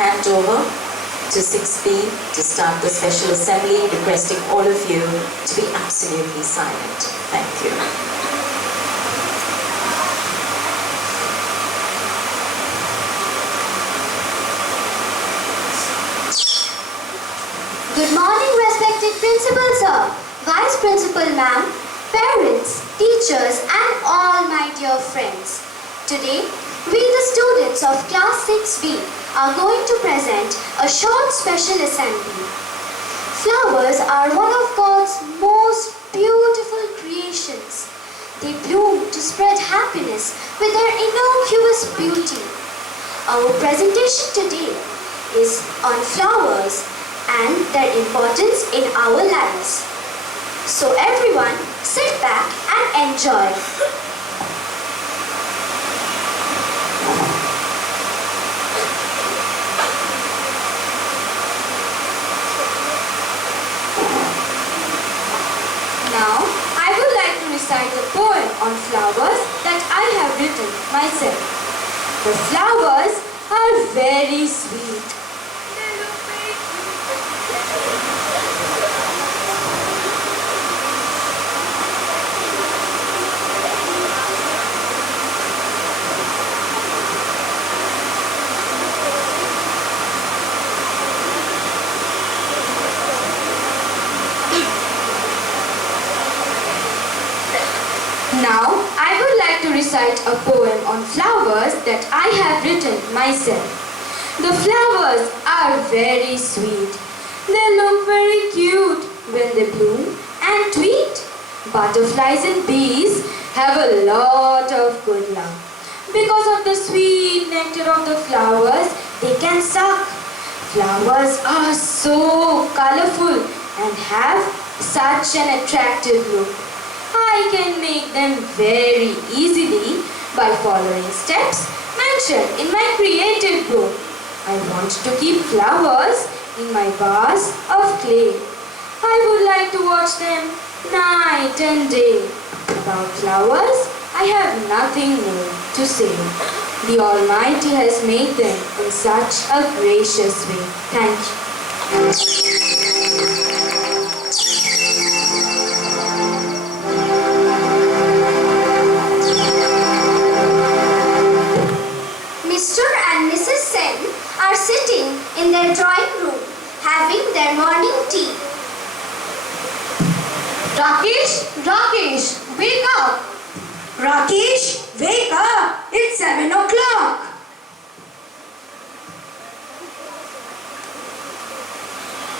hand over to 6B to start the special assembly, requesting all of you to be absolutely silent. Thank you. Good morning, respected Principal Sir, Vice Principal Ma'am, parents, teachers and all my dear friends. Today, we the students of Class 6B are going to present a short special assembly. Flowers are one of God's most beautiful creations. They bloom to spread happiness with their innocuous beauty. Our presentation today is on flowers and their importance in our lives. So everyone, sit back and enjoy. Now, I would like to recite a poem on flowers that I have written myself. The flowers are very sweet. Now, I would like to recite a poem on flowers that I have written myself. The flowers are very sweet. They look very cute when they bloom and tweet. Butterflies and bees have a lot of good luck. Because of the sweet nectar of the flowers, they can suck. Flowers are so colorful and have such an attractive look. I can make them very easily by following steps mentioned in my creative book. I want to keep flowers in my vase of clay. I would like to watch them night and day. About flowers, I have nothing more to say. The Almighty has made them in such a gracious way. Thank you. Mr. and Mrs. Sen are sitting in their drawing room having their morning tea. Rakesh, wake up! Rakesh, wake up! It's 7 o'clock.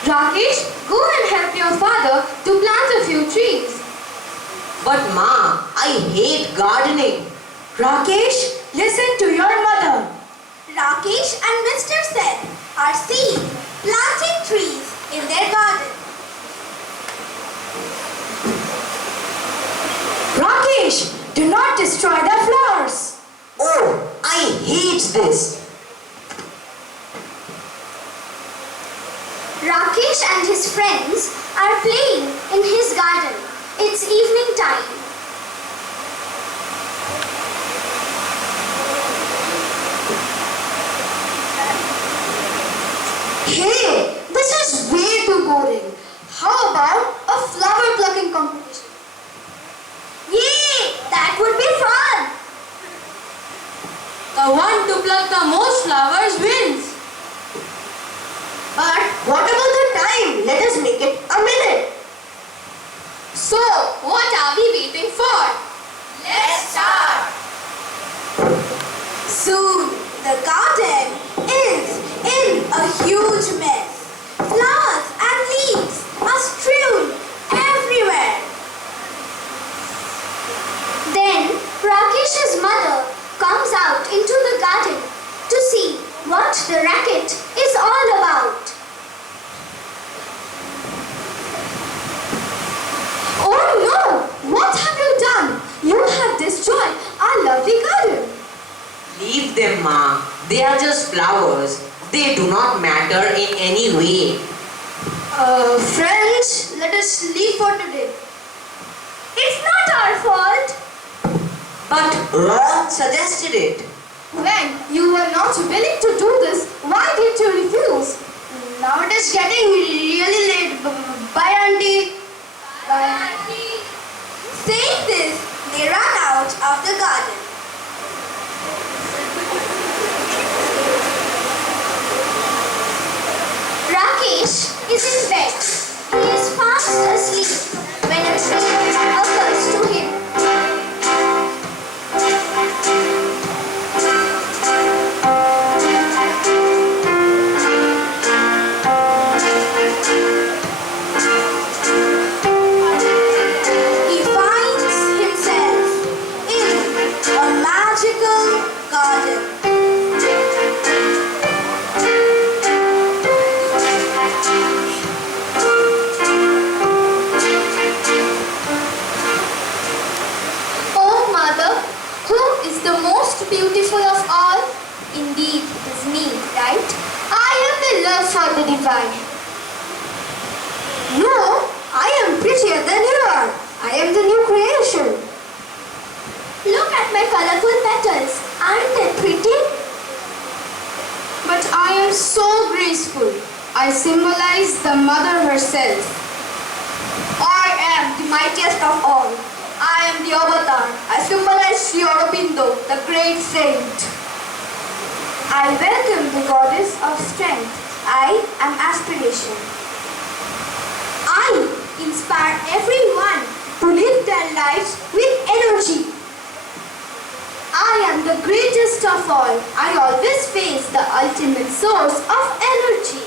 Rakesh, go and help your father to plant a few trees. But Ma, I hate gardening. Rakesh, listen to your mother. Rakesh and Mr. Sen are seen planting trees in their garden. Rakesh, do not destroy the flowers. Oh, I hate this. Rakesh and his friends are playing in his garden. It's evening time. Hey, this is way too boring. How about a flower plucking competition? Yay! That would be fun! The one to pluck the most flowers wins. But what about the time? Let us make it a minute. So, what are we waiting for? Let's start! Soon, the garden is in a huge mess. Flowers and leaves are strewn everywhere. Then, Rakesh's mother comes out into the garden to see what the racket is all about. Oh no! What have you done? You have destroyed our lovely garden. Leave them, Ma. They are just flowers. They do not matter in any way. Friends, let us leave for today. It's not our fault. But Ron suggested it. When you were not willing to do this, why did you it's getting really late. Bye, Auntie. Bye. Saying this, they ran out of the garden. Rakesh is in bed. He is fast asleep when a dream occurs to him. He finds himself in a magical garden. Oh mother, who is the most beautiful of all? Indeed, it is me, right? I am the love for the divine. No, I am prettier than you are. I am the new creation. Look at my colorful petals. Aren't they pretty? But I am so graceful. I symbolize the mother herself. I am the mightiest of all. I am the avatar. I symbolize Sri Aurobindo, the great saint. I welcome the goddess of strength. I am aspiration. I inspire everyone to live their lives with energy. I am the greatest of all. I always face the ultimate source of energy.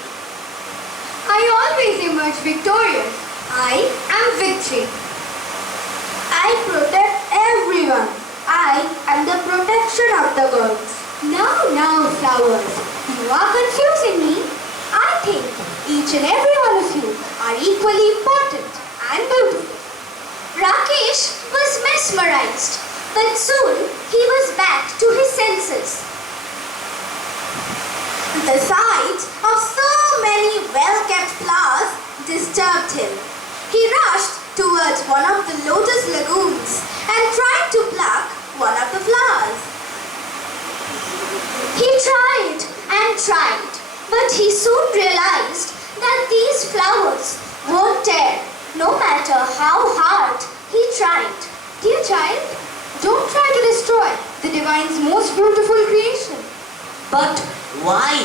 I always emerge victorious. I am victory. I protect everyone. I am the protection of the gods. Now, flowers. You are confusing me. I think each and every one of you are equally important and beautiful. Rakesh was mesmerized, but soon he was back to his senses. The sight of so many well-kept flowers disturbed him. He rushed towards one of the lotus lagoons and tried to pluck one of the flowers. He tried and tried, but he soon realized that these flowers won't tear, no matter how hard he tried. Dear child, don't try to destroy the divine's most beautiful creation. But why?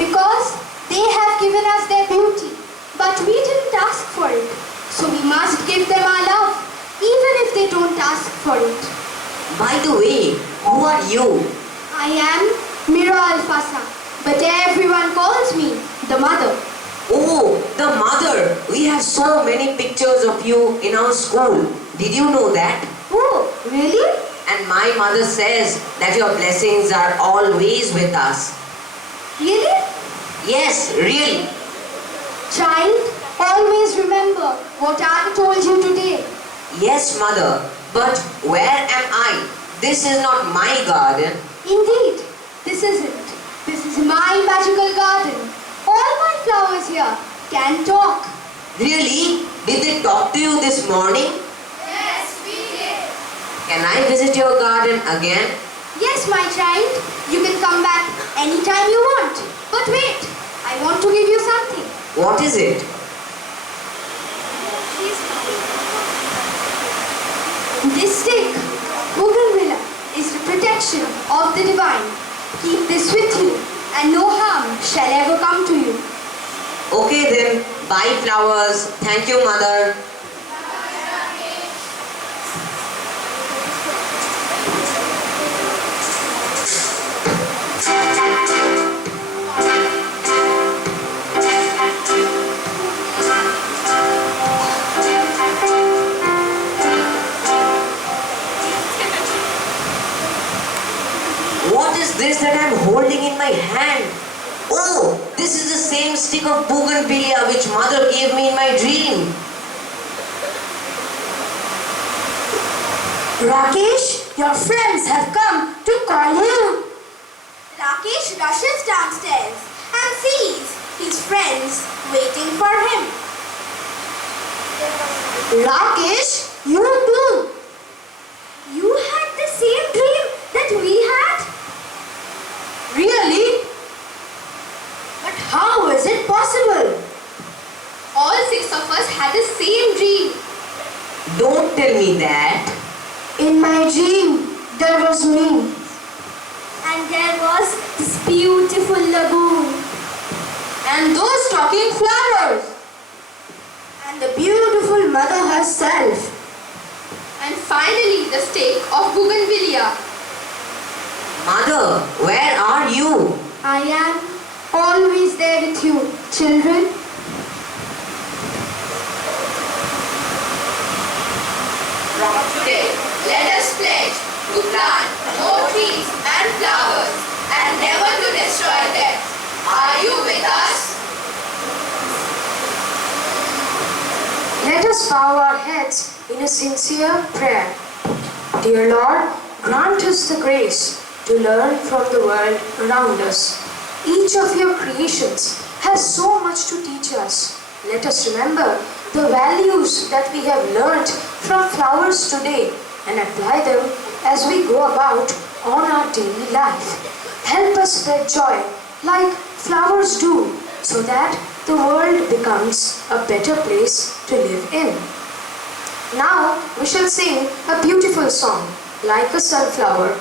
Because they have given us their beauty, but we didn't ask for it. So we must give them our love, even if they don't ask for it. By the way, who are you? I am Mira Alfasa, but everyone calls me the mother. Oh, the mother. We have so many pictures of you in our school. Did you know that? Oh, really? And my mother says that your blessings are always with us. Really? Yes, really. Child, always remember what I told you today. Yes, mother. But where am I? This is not my garden. Indeed, this isn't. This is my magical garden. All my flowers here can talk. Really? Did they talk to you this morning? Yes, we did. Can I visit your garden again? Yes, my child. You can come back anytime you want. But wait, I want to give you something. What is it? This stick, Bougainvillea, is the protection of the divine. Keep this with you, and no harm shall ever come to you. Okay then. Bye flowers. Thank you, mother. What is this that I'm holding in my hand? Oh, this is the same stick of bougainvillea which mother gave me in my dream. Rakesh, your friends have come to call you. Rakesh rushes downstairs and sees his friends waiting for him. Rakesh, you too. You had the same dream that we had? Really? But how is it possible? All 6 of us had the same dream. Don't tell me that. In my dream, there was me. And there was this beautiful lagoon. And those talking flowers. And the beautiful mother herself. And finally, the stake of bougainvillea. Mother, where are you? I am always there with you, children. From today, let us pledge to plant more trees and flowers and never to destroy them. Are you with us? Let us bow our heads in a sincere prayer. Dear Lord, grant us the grace to learn from the world around us. Each of your creations has so much to teach us. Let us remember the values that we have learnt from flowers today and apply them as we go about on our daily life. Help us spread joy like flowers do, so that the world becomes a better place to live in. Now we shall sing a beautiful song, Like a Sunflower.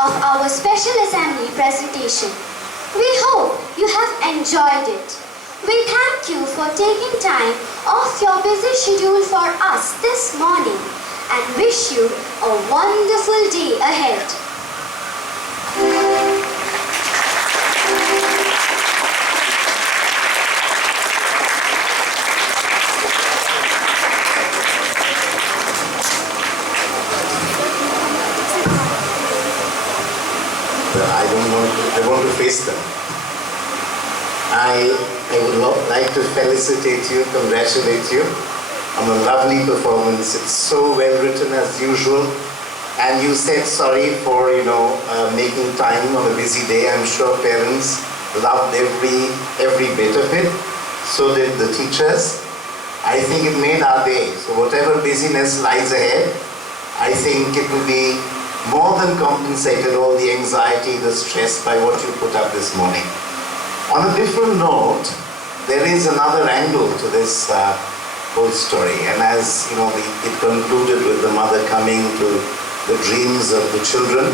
of our special assembly presentation. We hope you have enjoyed it. We thank you for taking time off your busy schedule for us this morning. and wish you a wonderful day ahead. I want to face them. I would like to felicitate you, congratulate you on a lovely performance. It's so well written as usual. And you said sorry for, making time on a busy day. I'm sure parents loved every bit of it. So did the teachers. I think it made our day. So whatever busyness lies ahead, I think it will be more than compensated, all the anxiety, the stress, by what you put up this morning. On a different note, there is another angle to this whole story. And as it concluded with the mother coming to the dreams of the children,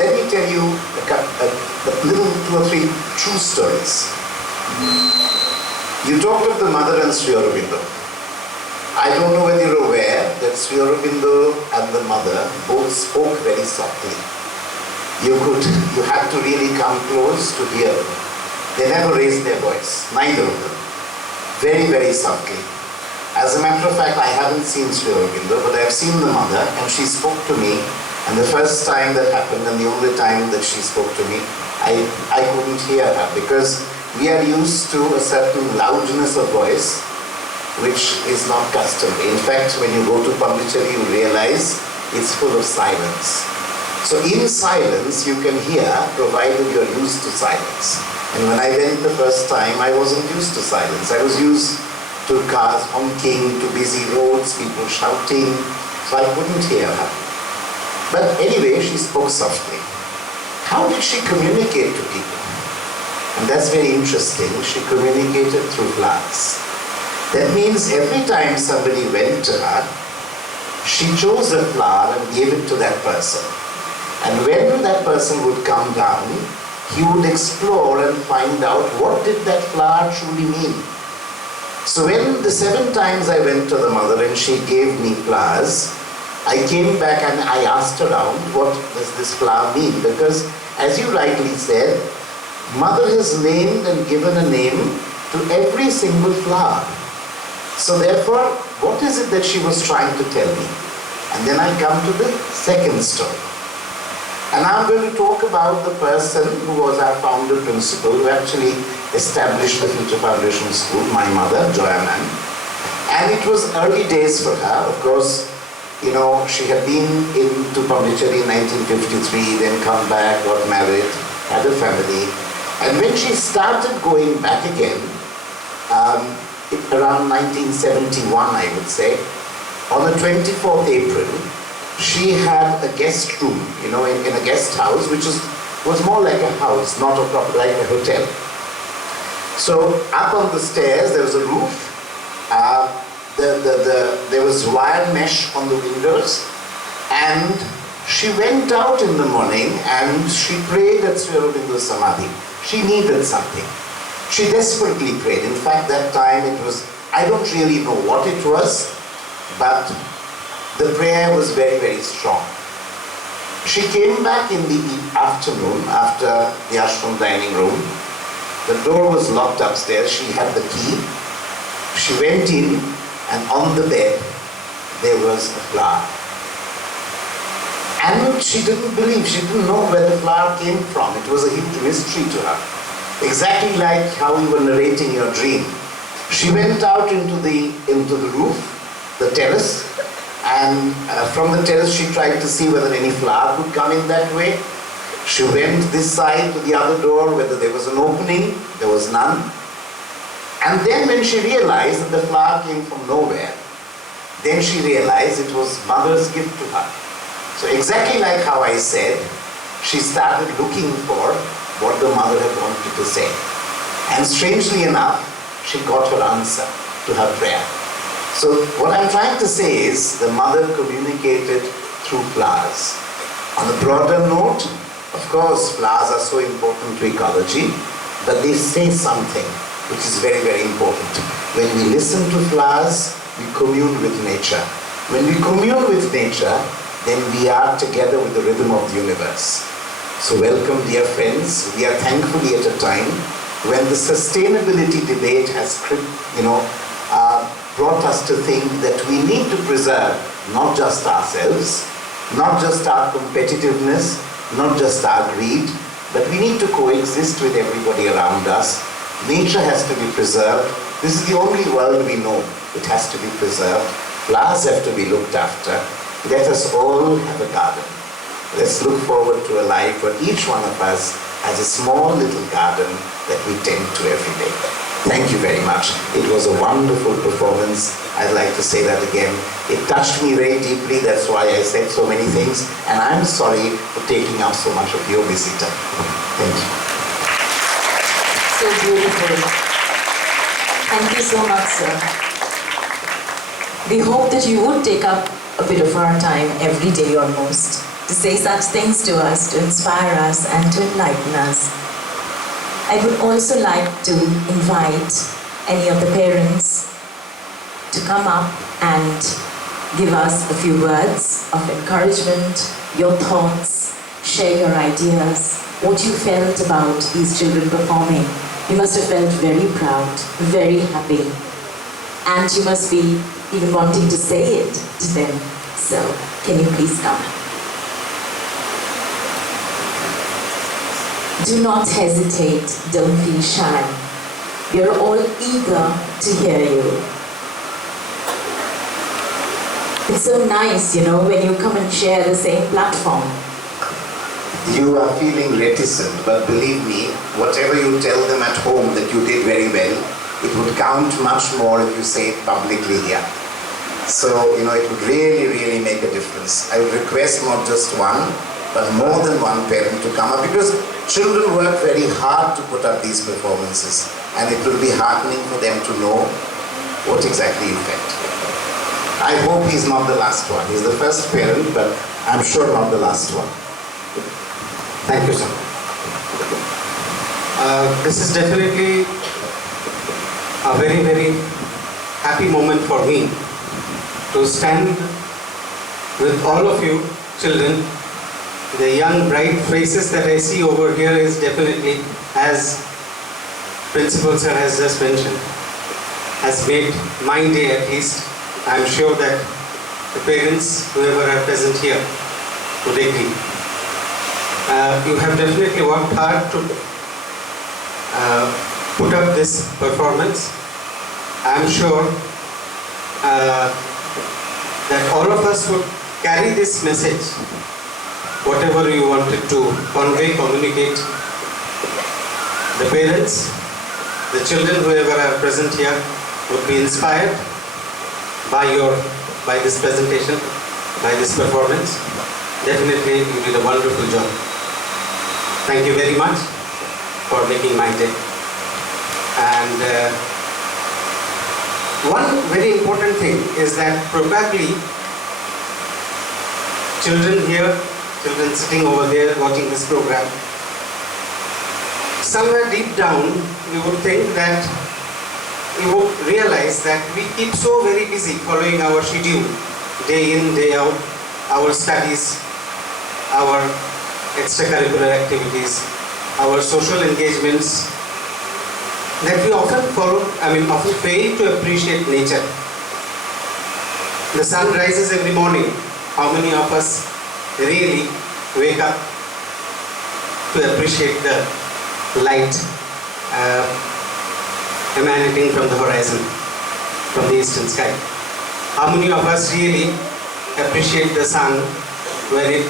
let me tell you a little 2 or 3 true stories. You talked of the mother and Sri Aurobindo. I don't know whether you're aware that Sri Aurobindo and the mother both spoke very softly. You had to really come close to hear them. They never raised their voice, neither of them. Very, very softly. As a matter of fact, I haven't seen Sri Aurobindo, but I've seen the mother, and she spoke to me. And the first time that happened, and the only time that she spoke to me, I couldn't hear her, because we are used to a certain loudness of voice, which is not customary. In fact, when you go to Pondicherry, you realize it's full of silence. So in silence, you can hear, provided you're used to silence. And when I went the first time, I wasn't used to silence. I was used to cars honking, to busy roads, people shouting, so I couldn't hear her. But anyway, she spoke softly. How did she communicate to people? And that's very interesting. She communicated through flowers. That means every time somebody went to her, she chose a flower and gave it to that person. And when that person would come down, he would explore and find out what did that flower truly mean. So when the 7 times I went to the mother and she gave me flowers, I came back and I asked around, what does this flower mean? Because as you rightly said, mother has named and given a name to every single flower. So therefore, what is it that she was trying to tell me? And then I come to the second story. And I'm going to talk about the person who was our founder principal, who actually established the Future Foundation School, my mother, Joya Ma'am. And it was early days for her. Of course, she had been into Pondicherry in 1953, then come back, got married, had a family. And when she started going back again, around 1971, I would say, on the 24th April, she had a guest room, in a guest house, which was more like a house, not like a hotel. So up on the stairs, there was a roof. There was wire mesh on the windows, and she went out in the morning and she prayed at Sri Aurobindo's Samadhi. She needed something. She desperately prayed. In fact, that time I don't really know what it was, but the prayer was very, very strong. She came back in the afternoon after the ashram dining room. The door was locked upstairs. She had the key. She went in, and on the bed there was a flower. And she didn't believe, she didn't know where the flower came from. It was a mystery to her. Exactly like how we were narrating your dream. She went out into the roof, the terrace, and from the terrace she tried to see whether any flower could come in that way. She went this side to the other door, whether there was an opening. There was none. And then when she realized that the flower came from nowhere, then she realized it was mother's gift to her. So exactly like how I said, she started looking for what the mother had wanted to say. And strangely enough, she got her answer to her prayer. So what I'm trying to say is the mother communicated through flowers. On a broader note, of course, flowers are so important to ecology, but they say something which is very, very important. When we listen to flowers, we commune with nature. When we commune with nature, then we are together with the rhythm of the universe. So welcome, dear friends. We are thankfully at a time when the sustainability debate has, brought us to think that we need to preserve not just ourselves, not just our competitiveness, not just our greed, but we need to coexist with everybody around us. Nature has to be preserved. This is the only world we know. It has to be preserved. Flowers have to be looked after. Let us all have a garden. Let's look forward to a life where each one of us has a small little garden that we tend to every day. Thank you very much. It was a wonderful performance. I'd like to say that again. It touched me very deeply. That's why I said so many things. And I'm sorry for taking up so much of your busy time. Thank you. So beautiful. Thank you so much, sir. We hope that you would take up a bit of our time every day almost to say such things to us, to inspire us and to enlighten us. I would also like to invite any of the parents to come up and give us a few words of encouragement, your thoughts, share your ideas, what you felt about these children performing. You must have felt very proud, very happy, and you must be even wanting to say it to them. So, can you please come? Do not hesitate, don't feel shy. We are all eager to hear you. It's so nice, when you come and share the same platform. You are feeling reticent, but believe me, whatever you tell them at home that you did very well, it would count much more if you say it publicly here. So, it would really, really make a difference. I would request not just one, but more than one parent to come up, because children work very hard to put up these performances, and it will be heartening for them to know what exactly you felt. I hope he's not the last one. He's the first parent, but I'm sure not the last one. Thank you, sir. This is definitely a very, very happy moment for me to stand with all of you children. The young bright faces that I see over here is definitely, as Principal Sir has just mentioned, has made my day at least. I'm sure that the parents, whoever are present here, would agree. You have definitely worked hard to put up this performance. I'm sure that all of us would carry this message, whatever you wanted to convey, communicate. The parents, the children, whoever are present here, would be inspired by this presentation, by this performance. Definitely you did a wonderful job. Thank you very much for making my day. And one very important thing is that probably children here, children sitting over there watching this program, somewhere deep down you would think that, you would realize that we keep so very busy following our schedule, day in, day out, our studies, our extracurricular activities, our social engagements, that we often often fail to appreciate nature. The sun rises every morning. How many of us really wake up to appreciate the light emanating from the horizon, from the eastern sky? How many of us really appreciate the sun when it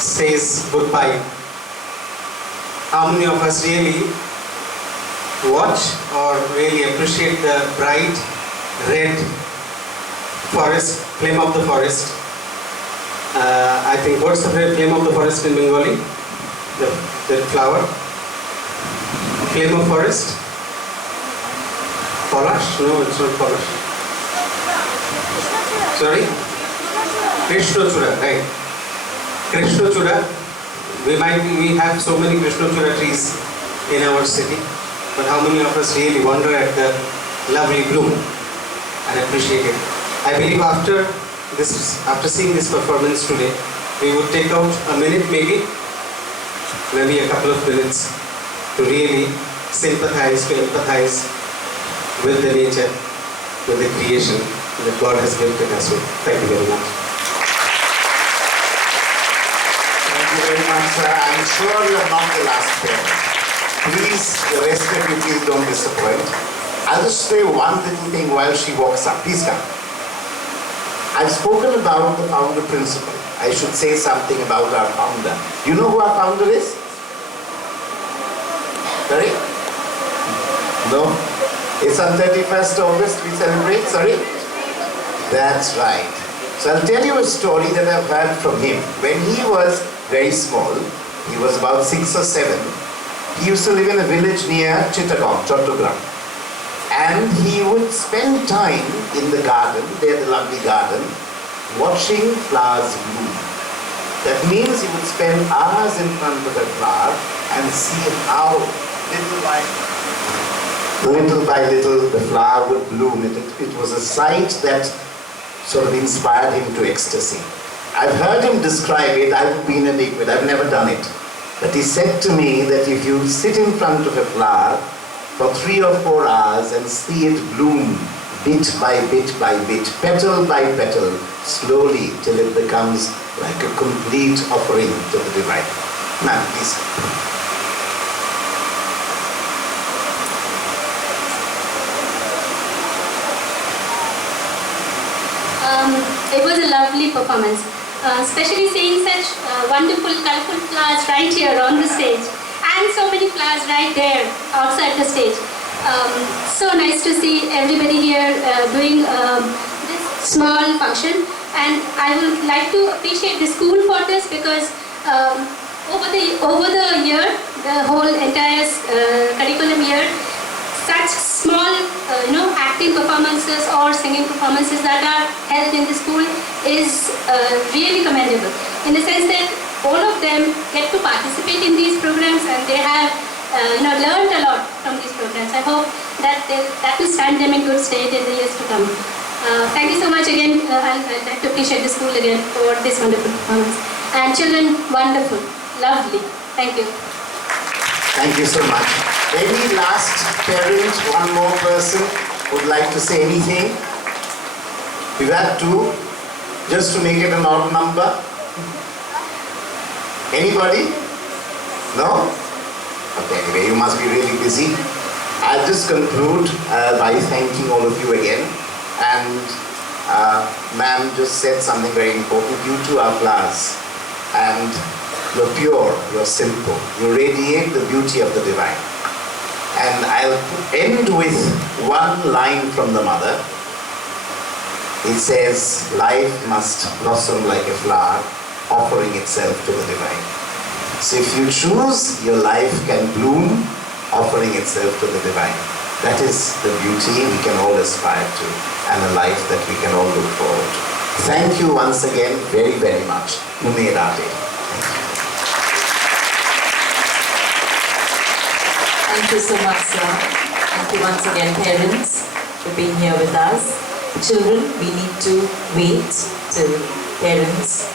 says goodbye? How many of us really watch or really appreciate the bright red forest, flame of the forest? I think, what's the flame of the forest in Bengali? The flower? Flame of forest? Palash? No, it's not Palash. Sorry? Krishnachura, right. Krishnachura. We have so many Krishnachura trees in our city, but how many of us really wonder at the lovely bloom and appreciate it? I believe after seeing this performance today, we would take out a minute, maybe a couple of minutes, to really sympathize, to empathize with the nature, with the creation that God has gifted us with. Thank you very much. Thank you very much, sir. I'm sure you're not the last parent. Please, the rest of you, please don't disappoint. I'll just say one little thing while she walks up. Please come. I've spoken about the founder principle. I should say something about our founder. You know who our founder is? Sorry? No? It's on 31st August we celebrate, sorry? That's right. So I'll tell you a story that I've heard from him. When he was very small, he was about 6 or 7, he used to live in a village near Chittagong, Chattogram. And he would spend time in the garden, there the lovely garden, watching flowers bloom. That means he would spend hours in front of a flower and see how little by little the flower would bloom. It was a sight that sort of inspired him to ecstasy. I've heard him describe it. I've been an idiot, I've never done it. But he said to me that if you sit in front of a flower for 3 or 4 hours and see it bloom bit by bit by bit, petal by petal, slowly till it becomes like a complete offering to the divine. Ma'am, please. It was a lovely performance, especially seeing such wonderful, colorful flowers right here on the stage, and so many flowers right there outside the stage. So nice to see everybody here doing this small function, and I would like to appreciate the school for this, because over the year, the whole entire curriculum year, such small acting performances or singing performances that are held in the school is really commendable, in the sense that all of them get to participate in these programs, and they have learned a lot from these programs. I hope that will stand them in good state in the years to come. Thank you so much again. I'd like to appreciate the school again for this wonderful performance. And children, wonderful, lovely. Thank you. Thank you so much. Any last parent, one more person would like to say anything? We've had 2, just to make it an odd number. Anybody? No? Okay, anyway, you must be really busy. I'll just conclude by thanking all of you again. And ma'am just said something very important. You too are flowers. And you're pure, you're simple. You radiate the beauty of the divine. And I'll end with one line from the mother. It says, life must blossom like a flower, offering itself to the divine. So if you choose, your life can bloom, offering itself to the divine. That is the beauty we can all aspire to, and a life that we can all look forward to. Thank you once again very, very much. Ume Thank you so much, sir. Thank you once again, parents, for being here with us. Children, we need to wait till parents